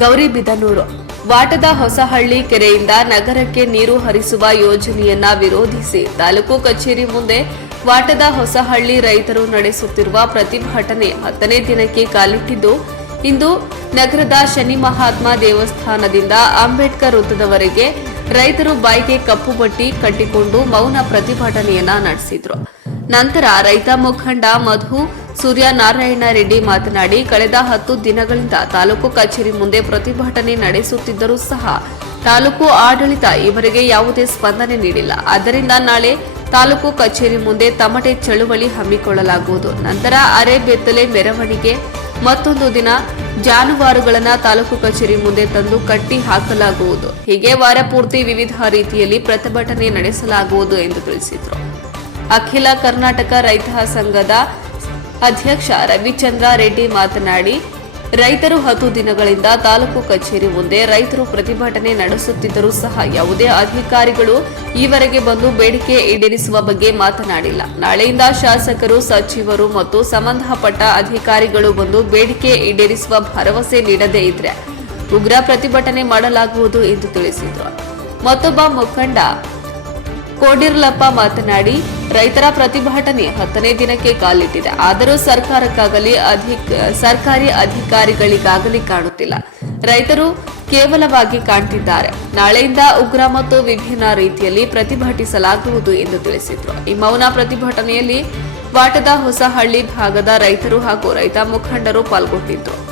ಗೌರಿಬಿದನೂರು ವಾಟದ ಹೊಸಹಳ್ಳಿ ಕೆರೆಯಿಂದ ನಗರಕ್ಕೆ ನೀರು ಹರಿಸುವ ಯೋಜನೆಯನ್ನ ವಿರೋಧಿಸಿ ತಾಲೂಕು ಕಚೇರಿ ಮುಂದೆ ವಾಟದ ಹೊಸಹಳ್ಳಿ ರೈತರು ನಡೆಸುತ್ತಿರುವ ಪ್ರತಿಭಟನೆ ಹತ್ತನೇ ದಿನಕ್ಕೆ ಕಾಲಿಟ್ಟಿದ್ದು, ಇಂದು ನಗರದ ಶನಿ ಮಹಾತ್ಮ ದೇವಸ್ಥಾನದಿಂದ ಅಂಬೇಡ್ಕರ್ ವೃತ್ತದವರೆಗೆ ರೈತರು ಬಾಯಿಗೆ ಕಪ್ಪು ಬಟ್ಟಿ ಕಟ್ಟಿಕೊಂಡು ಮೌನ ಪ್ರತಿಭಟನೆಯನ್ನ ನಡೆಸಿದ್ರು. ನಂತರ ರೈತ ಮುಖಂಡ ಮಧು ಸೂರ್ಯನಾರಾಯಣ ರೆಡ್ಡಿ ಮಾತನಾಡಿ, ಕಳೆದ ಹತ್ತು ದಿನಗಳಿಂದ ತಾಲೂಕು ಕಚೇರಿ ಮುಂದೆ ಪ್ರತಿಭಟನೆ ನಡೆಸುತ್ತಿದ್ದರೂ ಸಹ ತಾಲೂಕು ಆಡಳಿತ ಇವರಿಗೆ ಯಾವುದೇ ಸ್ಪಂದನೆ ನೀಡಿಲ್ಲ. ಆದ್ದರಿಂದ ನಾಳೆ ತಾಲೂಕು ಕಚೇರಿ ಮುಂದೆ ತಮಟೆ ಚಳುವಳಿ ಹಮ್ಮಿಕೊಳ್ಳಲಾಗುವುದು. ನಂತರ ಅರೆ ಬೆತ್ತಲೆ ಮೆರವಣಿಗೆ ಮತ್ತೊಂದು ದಿನ ಜಾನುವಾರುಗಳನ್ನು ತಾಲೂಕು ಕಚೇರಿ ಮುಂದೆ ತಂದು ಕಟ್ಟಿ ಹಾಕಲಾಗುವುದು ಹೀಗೆ ವಾರ ಪೂರ್ತಿ ವಿವಿಧ ರೀತಿಯಲ್ಲಿ ಪ್ರತಿಭಟನೆ ನಡೆಸಲಾಗುವುದು ಎಂದು ತಿಳಿಸಿದರು. ಅಖಿಲ ಕರ್ನಾಟಕ ರೈತ ಸಂಘದ ಅಧ್ಯಕ್ಷ ರವಿಚಂದ್ರ ರೆಡ್ಡಿ ಮಾತನಾಡಿ, ರೈತರು ಹತ್ತು ದಿನಗಳಿಂದ ತಾಲೂಕು ಕಚೇರಿ ಮುಂದೆ ರೈತರು ಪ್ರತಿಭಟನೆ ನಡೆಸುತ್ತಿದ್ದರೂ ಸಹ ಯಾವುದೇ ಅಧಿಕಾರಿಗಳು ಈವರೆಗೆ ಬಂದು ಬೇಡಿಕೆ ಈಡೇರಿಸುವ ಬಗ್ಗೆ ಮಾತನಾಡಿಲ್ಲ. ನಾಳೆಯಿಂದ ಶಾಸಕರು, ಸಚಿವರು ಮತ್ತು ಸಂಬಂಧಪಟ್ಟ ಅಧಿಕಾರಿಗಳು ಬಂದು ಬೇಡಿಕೆ ಈಡೇರಿಸುವ ಭರವಸೆ ನೀಡದೇ ಇದ್ರೆ ಉಗ್ರ ಪ್ರತಿಭಟನೆ ಮಾಡಲಾಗುವುದು ಎಂದು ತಿಳಿಸಿದರು. ಮತ್ತೊಬ್ಬ ಮುಖಂಡ ಕೋಡಿರ್ಲಪ್ಪ ಮಾತನಾಡಿ, ರೈತರ ಪ್ರತಿಭಟನೆ ಹತ್ತನೇ ದಿನಕ್ಕೆ ಕಾಲಿಟ್ಟಿದೆ. ಆದರೂ ಸರ್ಕಾರಕ್ಕಾಗಲಿ ಅಧಿಕ, ಸರ್ಕಾರಿ ಅಧಿಕಾರಿಗಳಿಗಾಗಲಿ ಕಾಣುತ್ತಿಲ್ಲ. ರೈತರು ಕೇವಲವಾಗಿ ಕಾಣ್ತಿದ್ದಾರೆ. ನಾಳೆಯಿಂದ ಉಗ್ರ ಮತ್ತು ವಿಭಿನ್ನ ರೀತಿಯಲ್ಲಿ ಪ್ರತಿಭಟಿಸಲಾಗುವುದು ಎಂದು ತಿಳಿಸಿದರು. ಈ ಮೌನ ಪ್ರತಿಭಟನೆಯಲ್ಲಿ ವಾಟದ ಹೊಸಹಳ್ಳಿ ಭಾಗದ ರೈತರು ಹಾಗೂ ರೈತ ಮುಖಂಡರು ಪಾಲ್ಗೊಂಡಿದ್ದರು